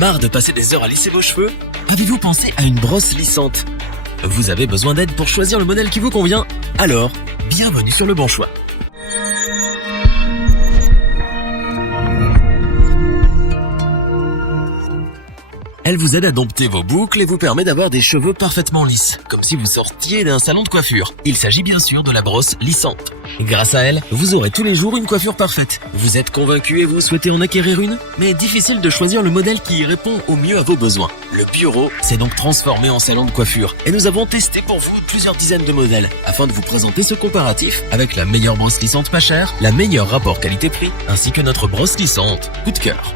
Marre de passer des heures à lisser vos cheveux? Avez-vous pensé à une brosse lissante? Vous avez besoin d'aide pour choisir le modèle qui vous convient? Alors, bienvenue sur le bon choix. Elle vous aide à dompter vos boucles et vous permet d'avoir des cheveux parfaitement lisses, comme si vous sortiez d'un salon de coiffure. Il s'agit bien sûr de la brosse lissante. Grâce à elle, vous aurez tous les jours une coiffure parfaite. Vous êtes convaincu et vous souhaitez en acquérir une? Mais difficile de choisir le modèle qui répond au mieux à vos besoins. Le bureau s'est donc transformé en salon de coiffure et nous avons testé pour vous plusieurs dizaines de modèles afin de vous présenter ce comparatif avec la meilleure brosse lissante pas chère, la meilleure rapport qualité-prix ainsi que notre brosse lissante coup de cœur.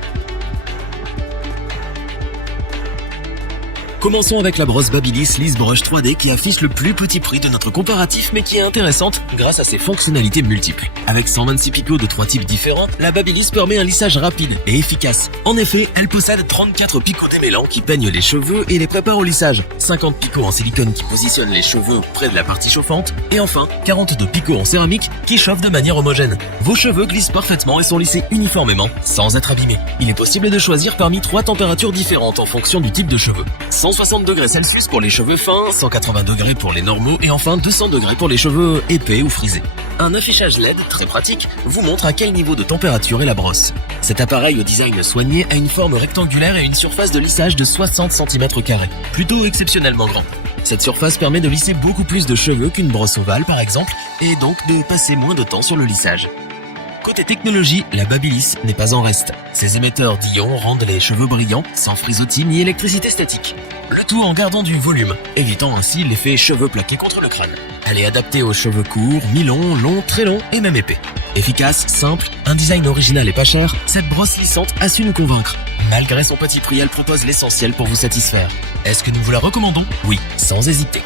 Commençons avec la brosse Babyliss Liss Brush 3D qui affiche le plus petit prix de notre comparatif mais qui est intéressante grâce à ses fonctionnalités multiples. Avec 126 picots de 3 types différents, la Babyliss permet un lissage rapide et efficace. En effet, elle possède 34 picots démêlants qui peignent les cheveux et les préparent au lissage, 50 picots en silicone qui positionnent les cheveux près de la partie chauffante et enfin 42 picots en céramique qui chauffent de manière homogène. Vos cheveux glissent parfaitement et sont lissés uniformément sans être abîmés. Il est possible de choisir parmi 3 températures différentes en fonction du type de cheveux. 160 degrés Celsius pour les cheveux fins, 180 degrés pour les normaux et enfin 200 degrés pour les cheveux épais ou frisés. Un affichage LED très pratique vous montre à quel niveau de température est la brosse. Cet appareil au design soigné a une forme rectangulaire et une surface de lissage de 60 cm², plutôt exceptionnellement grande. Cette surface permet de lisser beaucoup plus de cheveux qu'une brosse ovale par exemple et donc de passer moins de temps sur le lissage. Côté technologie, la Babyliss n'est pas en reste. Ses émetteurs d'ions rendent les cheveux brillants, sans frisottis ni électricité statique. Le tout en gardant du volume, évitant ainsi l'effet cheveux plaqués contre le crâne. Elle est adaptée aux cheveux courts, mi-longs, longs, très longs et même épais. Efficace, simple, un design original et pas cher, cette brosse lissante a su nous convaincre. Malgré son petit prix, elle propose l'essentiel pour vous satisfaire. Est-ce que nous vous la recommandons? Oui, sans hésiter.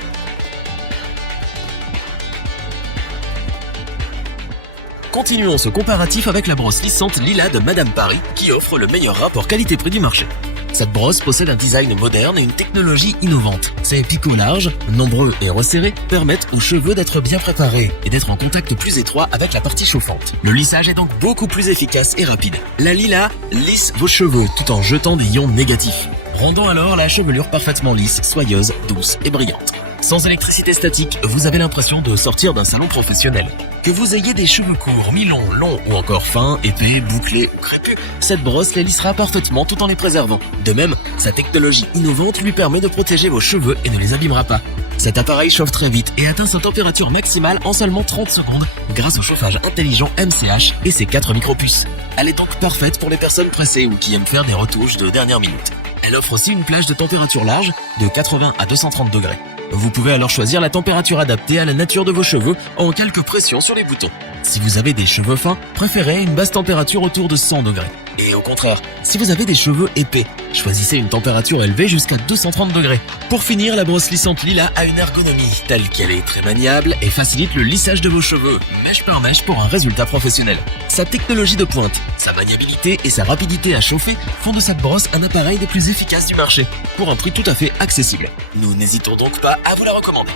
Continuons ce comparatif avec la brosse lissante Lila de Madame Paris qui offre le meilleur rapport qualité-prix du marché. Cette brosse possède un design moderne et une technologie innovante. Ses picots larges, nombreux et resserrés permettent aux cheveux d'être bien préparés et d'être en contact plus étroit avec la partie chauffante. Le lissage est donc beaucoup plus efficace et rapide. La Lila lisse vos cheveux tout en jetant des ions négatifs, rendant alors la chevelure parfaitement lisse, soyeuse, douce et brillante. Sans électricité statique, vous avez l'impression de sortir d'un salon professionnel. Que vous ayez des cheveux courts, mi-longs, longs ou encore fins, épais, bouclés ou crépus, cette brosse les lissera parfaitement tout en les préservant. De même, sa technologie innovante lui permet de protéger vos cheveux et ne les abîmera pas. Cet appareil chauffe très vite et atteint sa température maximale en seulement 30 secondes grâce au chauffage intelligent MCH et ses 4 micropuces. Elle est donc parfaite pour les personnes pressées ou qui aiment faire des retouches de dernière minute. Elle offre aussi une plage de température large de 80 à 230 degrés. Vous pouvez alors choisir la température adaptée à la nature de vos cheveux en quelques pressions sur les boutons. Si vous avez des cheveux fins, préférez une basse température autour de 100 degrés. Et au contraire, si vous avez des cheveux épais, choisissez une température élevée jusqu'à 230 degrés. Pour finir, la brosse lissante Lila a une ergonomie telle qu'elle est très maniable et facilite le lissage de vos cheveux, mèche par mèche pour un résultat professionnel. Sa technologie de pointe, sa maniabilité et sa rapidité à chauffer font de cette brosse un appareil des plus efficaces du marché, pour un prix tout à fait accessible. Nous n'hésitons donc pas à vous la recommander.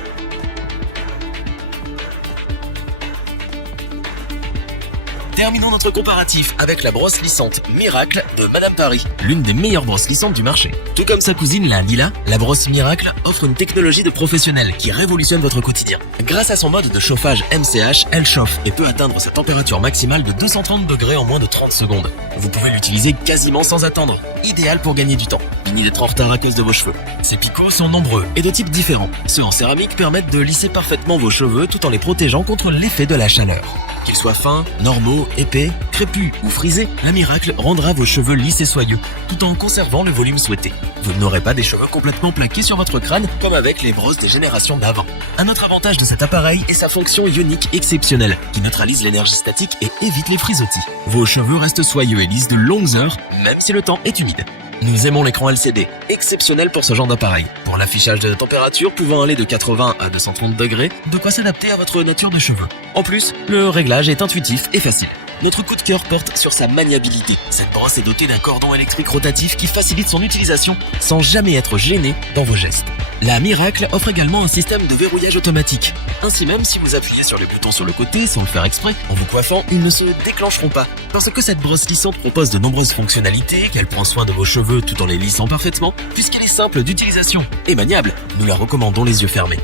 Terminons notre comparatif avec la brosse lissante Miracle de Madame Paris, l'une des meilleures brosses lissantes du marché. Tout comme sa cousine la Lila, la brosse Miracle offre une technologie de professionnel qui révolutionne votre quotidien. Grâce à son mode de chauffage MCH, elle chauffe et peut atteindre sa température maximale de 230 degrés en moins de 30 secondes. Vous pouvez l'utiliser quasiment sans attendre, idéal pour gagner du temps. Fini d'être en retard à cause de vos cheveux. Ses picots sont nombreux et de types différents. Ceux en céramique permettent de lisser parfaitement vos cheveux tout en les protégeant contre l'effet de la chaleur. Qu'ils soient fins, normaux, épais, crépus ou frisés, la Miracle rendra vos cheveux lisses et soyeux, tout en conservant le volume souhaité. Vous n'aurez pas des cheveux complètement plaqués sur votre crâne comme avec les brosses des générations d'avant. Un autre avantage de cet appareil est sa fonction ionique exceptionnelle, qui neutralise l'énergie statique et évite les frisottis. Vos cheveux restent soyeux et lisses de longues heures, même si le temps est humide. Nous aimons l'écran LCD, exceptionnel pour ce genre d'appareil. Pour l'affichage de la température pouvant aller de 80 à 230 degrés, de quoi s'adapter à votre nature de cheveux. En plus, le réglage est intuitif et facile. Notre coup de cœur porte sur sa maniabilité. Cette brosse est dotée d'un cordon électrique rotatif qui facilite son utilisation sans jamais être gêné dans vos gestes. La Miracle offre également un système de verrouillage automatique. Ainsi même, si vous appuyez sur le bouton sur le côté sans le faire exprès, en vous coiffant, ils ne se déclencheront pas. Parce que cette brosse lissante propose de nombreuses fonctionnalités, qu'elle prend soin de vos cheveux tout en les lissant parfaitement, puisqu'elle est simple d'utilisation et maniable, nous la recommandons les yeux fermés.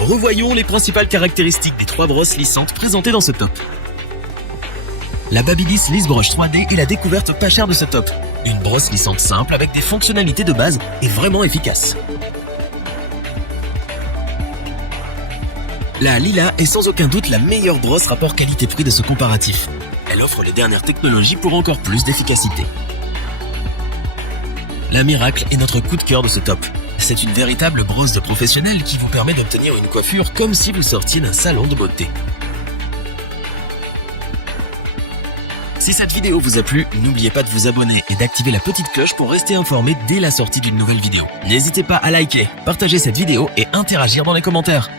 Revoyons les principales caractéristiques des 3 brosses lissantes présentées dans ce top. La Babyliss Liss Brush 3D est la découverte pas chère de ce top. Une brosse lissante simple avec des fonctionnalités de base et vraiment efficace. La Lila est sans aucun doute la meilleure brosse rapport qualité-prix de ce comparatif. Elle offre les dernières technologies pour encore plus d'efficacité. La Miracle est notre coup de cœur de ce top. C'est une véritable brosse de professionnel qui vous permet d'obtenir une coiffure comme si vous sortiez d'un salon de beauté. Si cette vidéo vous a plu, n'oubliez pas de vous abonner et d'activer la petite cloche pour rester informé dès la sortie d'une nouvelle vidéo. N'hésitez pas à liker, partager cette vidéo et interagir dans les commentaires.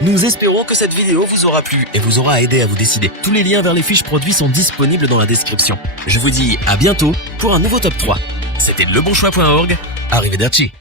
Nous espérons que cette vidéo vous aura plu et vous aura aidé à vous décider. Tous les liens vers les fiches produits sont disponibles dans la description. Je vous dis à bientôt pour un nouveau top 3. C'était lebonchoix.org. Arrivederci.